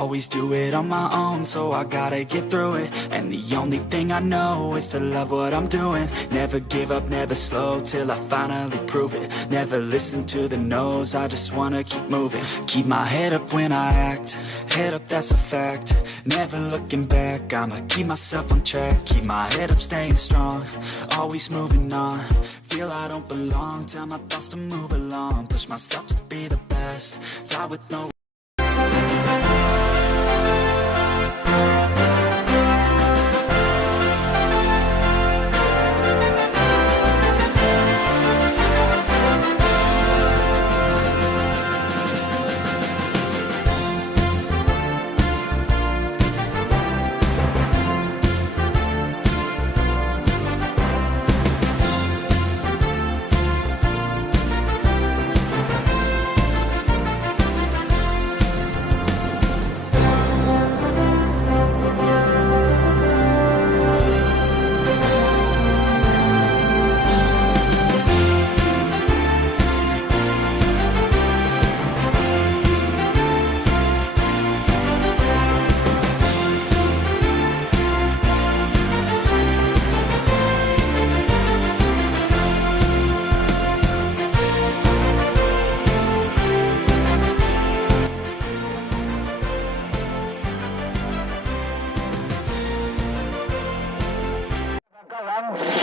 always do it on my own, so I gotta get through it. And the only thing I know is to love what I'm doing. Never give up, never slow, till I finally prove it. Never listen to the no's, I just wanna keep moving. Keep my head up when I act, head up, that's a fact. Never looking back, I'ma keep myself on track. Keep my head up, staying strong, always moving on. Feel I don't belong, tell my thoughts to move along. Push myself to be the best, die with no.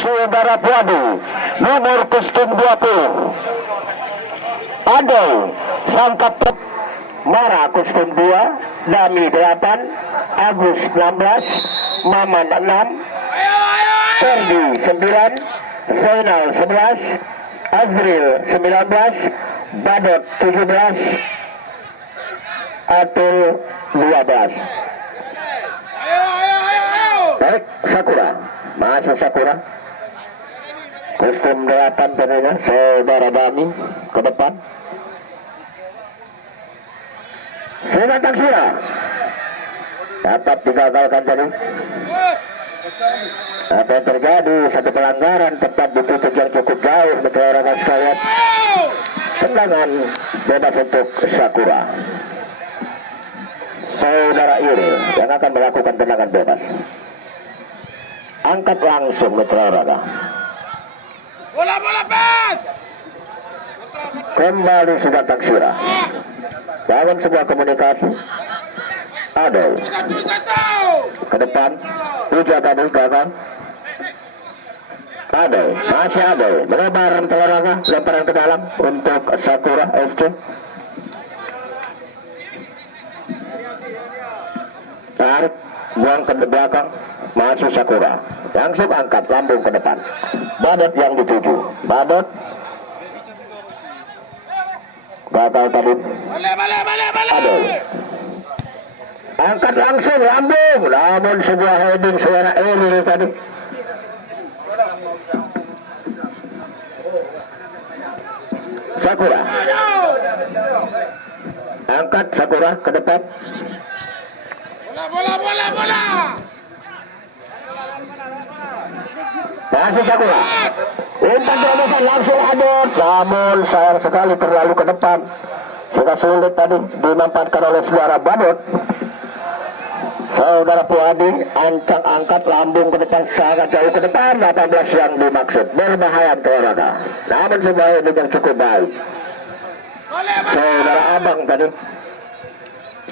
Saudara Puadi nomor kostum 20 Adol Sangkap Mara kostum 2, Dami 8, Agus 16, Maman 6, Ferdi 9, Zainal 11, Azril 19, Badot 17, Atul 12. Baik, Sakura masuk Sakura kostum 8 padanya saudara Dami ke depan. Sudah taksira dapat digagalkan tadi. Apa yang terjadi? Satu pelanggaran tepat di titik yang cukup jauh, rekan sekalian. Tendangan bebas untuk Sakura. Saudara Iri yang akan melakukan tendangan bebas. Angkat langsung mitra olahraga. Bola bet. Kembali sudah taksira. Bangun sebuah komunikasi. Adol ke depan. Uja tadi gagal. Adol masih Adol melebar olahraga, lemparan ke dalam untuk Sakura FC. Tarik, buang ke belakang, masuk Sakura. Langsung angkat lambung ke depan. Badot yang dituju. Badot gagal tadi. Aduh. Angkat langsung lambung. Namun sebuah heading suara Eli tadi. Sakura. Angkat Sakura ke depan. Bola. Masih Sakura. Umpan terobosan langsung Adot. Namun sayang sekali terlalu ke depan. Sudah sulit tadi dimanfaatkan oleh saudara Badot. Saudara Puadi ancang angkat lambung ke depan sangat jauh ke depan. 18 yang dimaksud berbahaya olahraga. Namun sebuah ini yang cukup baik. Saudara Abang tadi.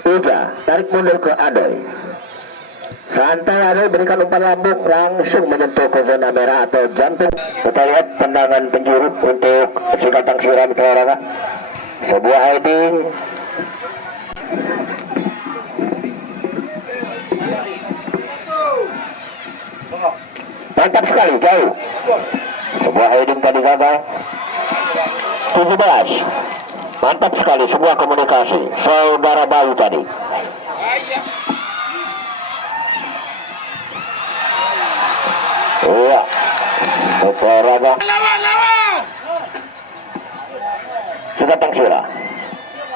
Uja tarik mundur ke Adoy. Santai Adoy berikan umpan lambung langsung menyentuh ke zona merah atau jantung. Kita lihat tendangan penjuru untuk Sikatang Siram olahraga. Sebuah heading. Mantap sekali jauh. Sebuah heading tadi gagal. 17. Mantap sekali sebuah komunikasi saudara Bayu tadi. Iya. Olahraga. Sudah tangsira.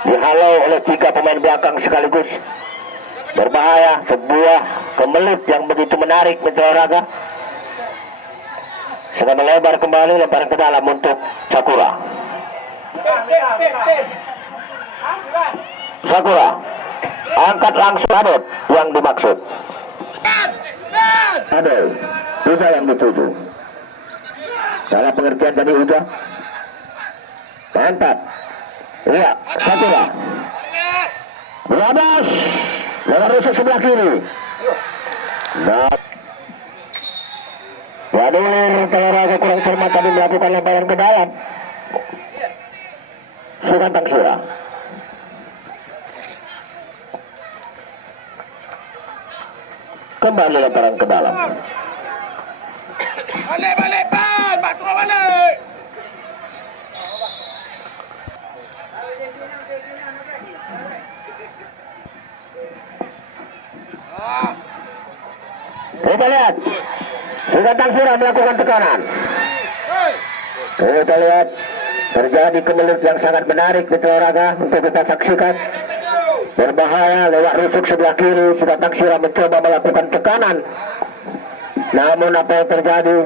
Dihalau oleh 3 pemain belakang sekaligus. Berbahaya, sebuah kemelut yang begitu menarik mitra olahraga. Sudah melebar kembali, lemparan ke dalam untuk Sakura. Sakura Angkat langsung Adot yang dimaksud. Ben! Ben! Adoy, Uja yang dituju. Salah pengertian tadi Uja. Mantap. Iya, Sakura. Berabas. Lewat rusuk sebelah kiri. Nah. Wadulir Teleraga kurang cermat tadi melakukan lemparan ke dalam. Sugantang Sura. Kembali lemparan ke dalam. Balik, balik, Ben! Mak turun balik! Kita lihat. Sugantang Sura melakukan tekanan. Hei! Kita lihat. Terjadi kemelut yang sangat menarik di Teleraga untuk kita saksikan. Berbahaya lewat rusuk sebelah kiri. Sugantang Sura mencoba melakukan tekanan. Namun apa yang terjadi?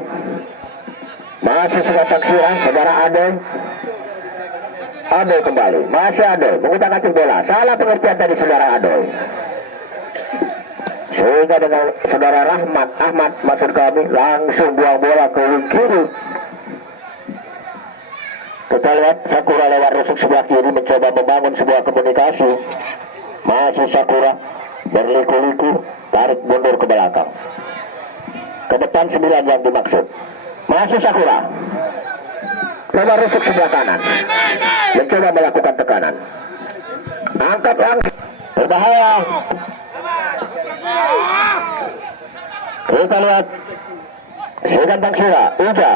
Masih Sugantang Sura, saudara Ade. Ade kembali, masih Ade mengutak-atik bola. Salah pengertian tadi saudara Ade. Sehingga dengan saudara Ahmad maksud kami langsung buang bola ke wing kiri. Kita lihat Sakura lewat rusuk sebelah kiri mencoba membangun sebuah komunikasi. Masih Sakura berliku-liku, tarik mundur ke belakang. Ke depan 9 yang dimaksud. Masih Sakura lewat rusuk sebelah kanan mencoba melakukan tekanan. Angkat langsung, berbahaya. Kita lihat Sugantang Sura, Uja.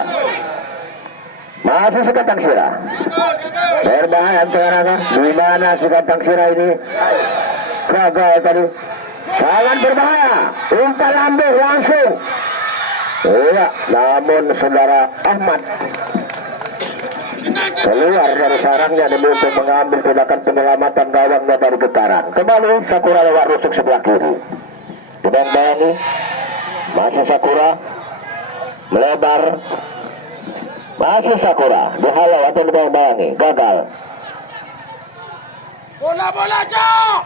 Masih Sugantang Sura. Berbahaya Teleraga. Di mana Sugantang Sura ini? Gagal tadi. Sangat berbahaya. Umpan lambung langsung. Iya, namun saudara Ahmad keluar dari sarangnya demi untuk mengambil tindakan penyelamatan gawangnya dari getaran. Kembali Sakura lewat rusuk sebelah kiri. Dengan Bayani, masih Sakura melebar. Masih Sakura dihalau atau dengan Bayani, gagal. Bola, bola, Cok!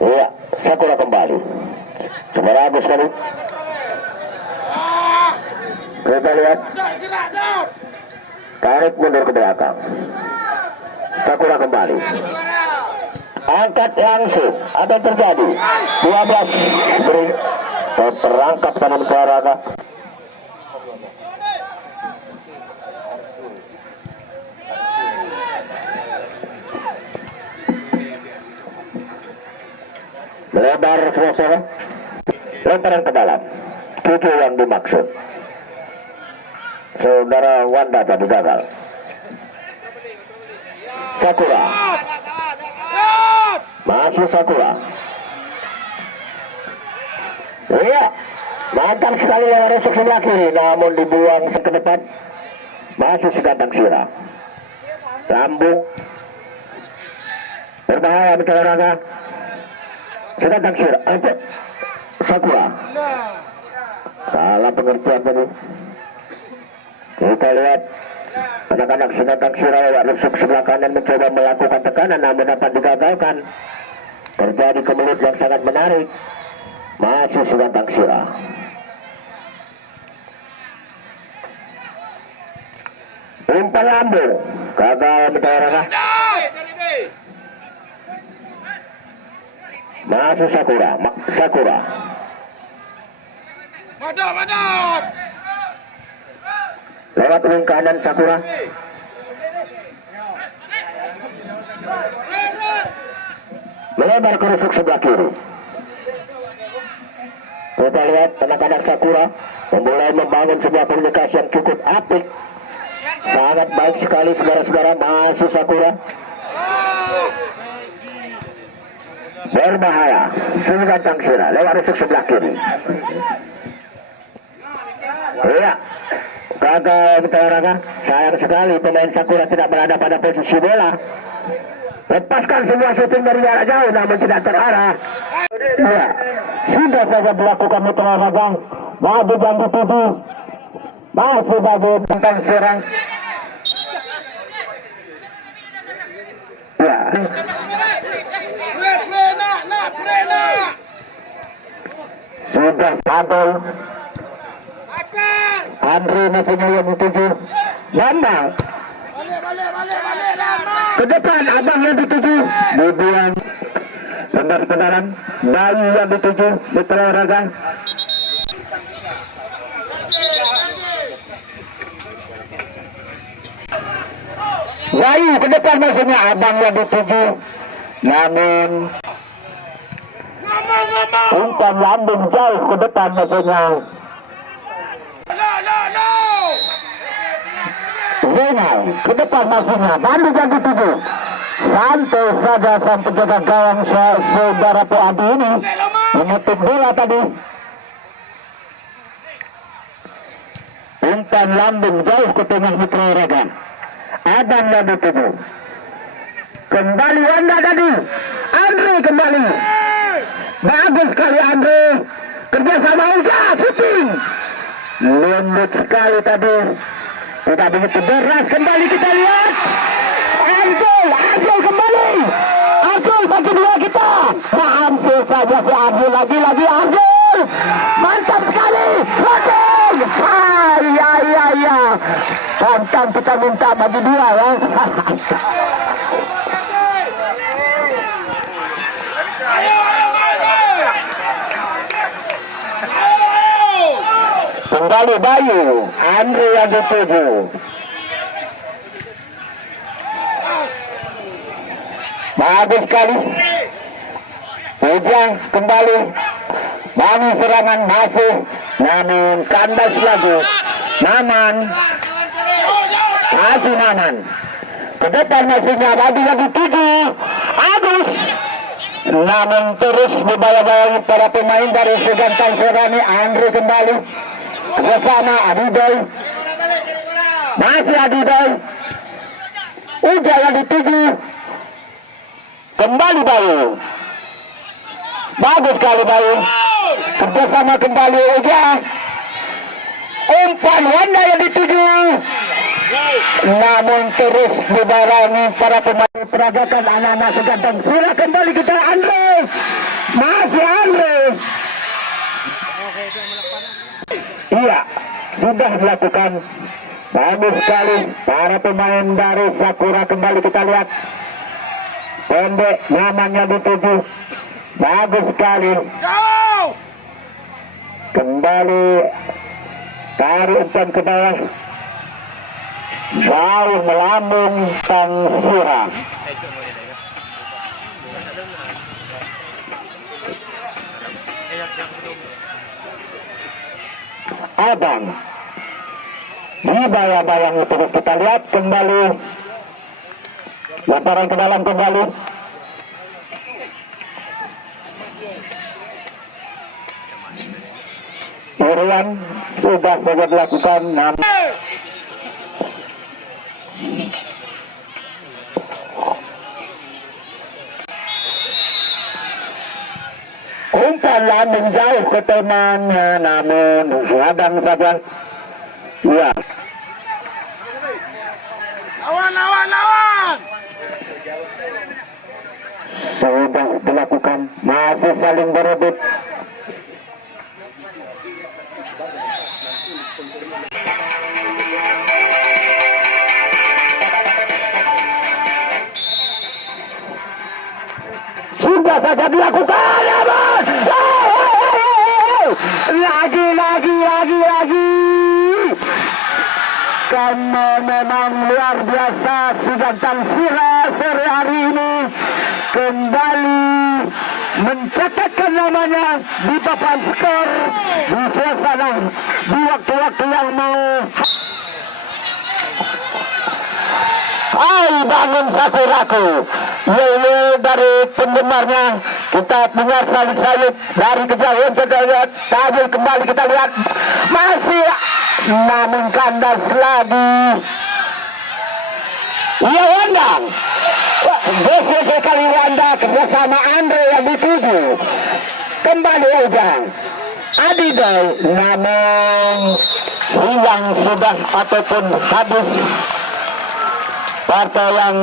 Iya, Sakura kembali. Cuma bagus kali. Kita lihat. Gerak, dong! Tarik mundur ke belakang. Sakura kembali. Angkat langsung. Apa yang terjadi? 12 beri terperangkap tanam Teleraga. Melebar suasana. Lemparan ke dalam. 7 yang dimaksud. Saudara Wanda tadi gagal. Sakura. Masih Sakura. Iya. Mantap sekali lewat rusuk sebelah kiri. Namun dibuang ke depan. Masih Sugantang Sura. Lambung. Berbahaya di Teleraga. Sugantang Sura. Sakura. Salah pengertian tadi. Kita lihat anak-anak Sugantang Sura lewat rusuk sebelah kanan mencoba melakukan tekanan namun dapat digagalkan. Terjadi kemelut yang sangat menarik. Masih Sugantang Sura. Umpan lambung gagal Teleraga. Masih Sakura. Sakura Madam, madam! lewat wing kanan Sakura. Melebar ke rusuk sebelah kiri. Kita lihat anak-anak Sakura memulai membangun sebuah komunikasi yang cukup apik. Sangat baik sekali saudara-saudara. Masih Sakura. Berbahaya. Sugantang Sura lewat rusuk sebelah kiri. Iya. Gagal Teleraga. Sayang sekali pemain Sakura tidak berada pada posisi bola. Lepaskan semua syuting dari jarak jauh namun tidak terarah. Iya. Sudah saja dilakukan Teleraga. Bagi janji tubuh. Masih bagi tentang serang. Ya. sudah Adol. Akar. Andre masihnya yang dituju Lama Balik lama. ke depan, Abang yang dituju Budian pendaran Bayu yang dituju Mitra Raga. Bayu ke depan masihnya, Abang yang dituju, namun umpan lambung jauh ke depan masihnya. No. Zainal ke depan masuknya, Bandi yang dituju. Santai saja sang penjaga gawang saudara Adi ini menutup bola tadi. Umpan lambung jauh ke tengah Mitra Raga. Adam yang dituju. Kembali Wanda tadi. Andre kembali. Bagus sekali Andre. Kerjasama Uja, shooting. Lembut sekali tadi. Tidak begitu deras, kembali kita lihat. Arjul kembali. Arjul bagi dua kita. Hampir saja si Arjul lagi Arjul. Mantap sekali. Shooting. Ya. Pantang kita minta bagi dua ya. Kembali Bayu, Andre yang dituju. Bagus sekali. Ujang kembali. Bangun serangan masih, namun kandas lagi. Naman. Masih Naman. Ke depan masihnya Badi yang dituju. Agus. Namun terus dibayang-bayangi para pemain dari Sugantang Serani. Andre kembali. Bersama Adidoy. Masih Adidoy. Uja yang dituju. Kembali Bayu. Bagus sekali Bayu. Kerjasama kembali Uja. Umpan Wanda yang dituju. Namun terus dibarengi para pemain peragakan anak-anak Sugantang. Sudah kembali kita Andre. Masih Andre. Iya, sudah dilakukan. Bagus sekali para pemain dari Sakura. Kembali kita lihat. Pendek namanya dituju. Bagus sekali. Kembali tarik umpan ke bawah. Jauh melambung Tang Sira. Abang dibayang-bayang terus kita lihat kembali. Lemparan ke dalam kembali. Irian sudah saja dilakukan. Umpan lambung jauh ke temannya, namun hadang saja. Ya. Lawan. Sudah dilakukan, masih saling berebut. Sudah saja dilakukan, Abang. Lagi. Karena memang luar biasa Sugantang Sira sore hari ini kembali mencatatkan namanya di papan skor di suasana di waktu-waktu yang mau. Hai bangun Sakuraku, yel dari penggemarnya. Kita dengar salib-salib dari kejauhan. Kita lihat Tajul kembali, kita lihat masih namun kandas lagi. Ya Wanda, geser sekali Wanda kerjasama Andre yang dituju. Kembali Ujang, Adidoy, namun hilang sudah ataupun habis partai yang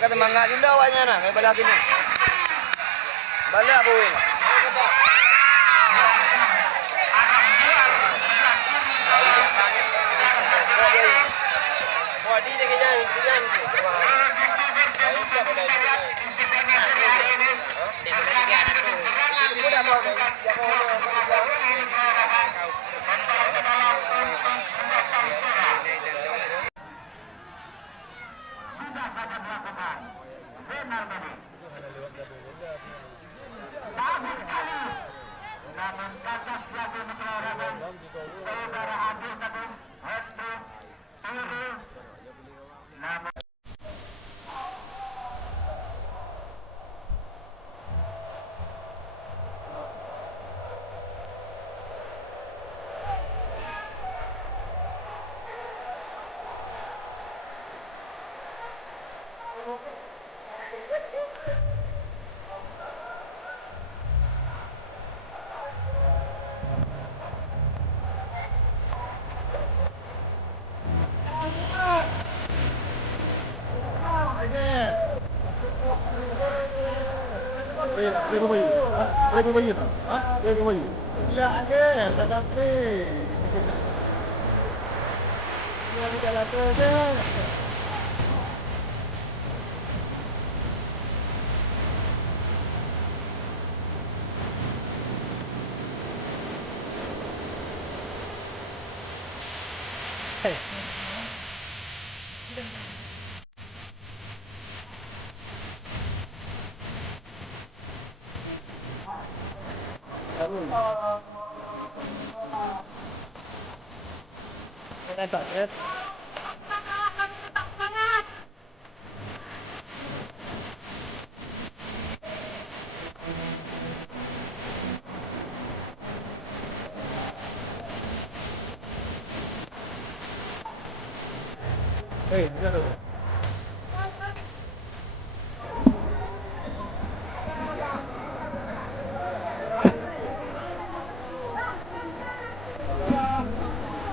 Kata mangga dulu awaknya nak, kayak balik ini. Balik boy. Body dia kejan.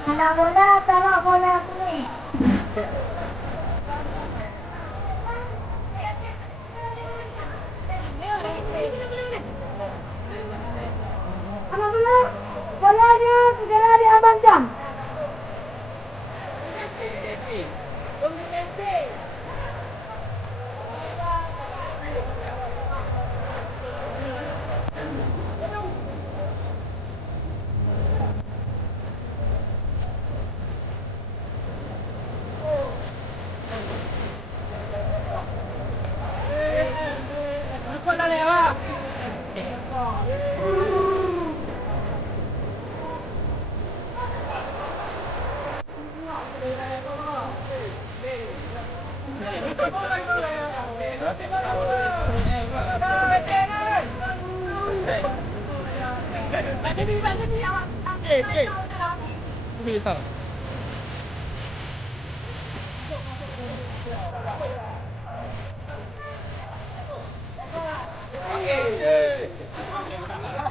Anak bola, taruh bola sini. Anak bola, bolanya sudah lari abang jam. Bisa.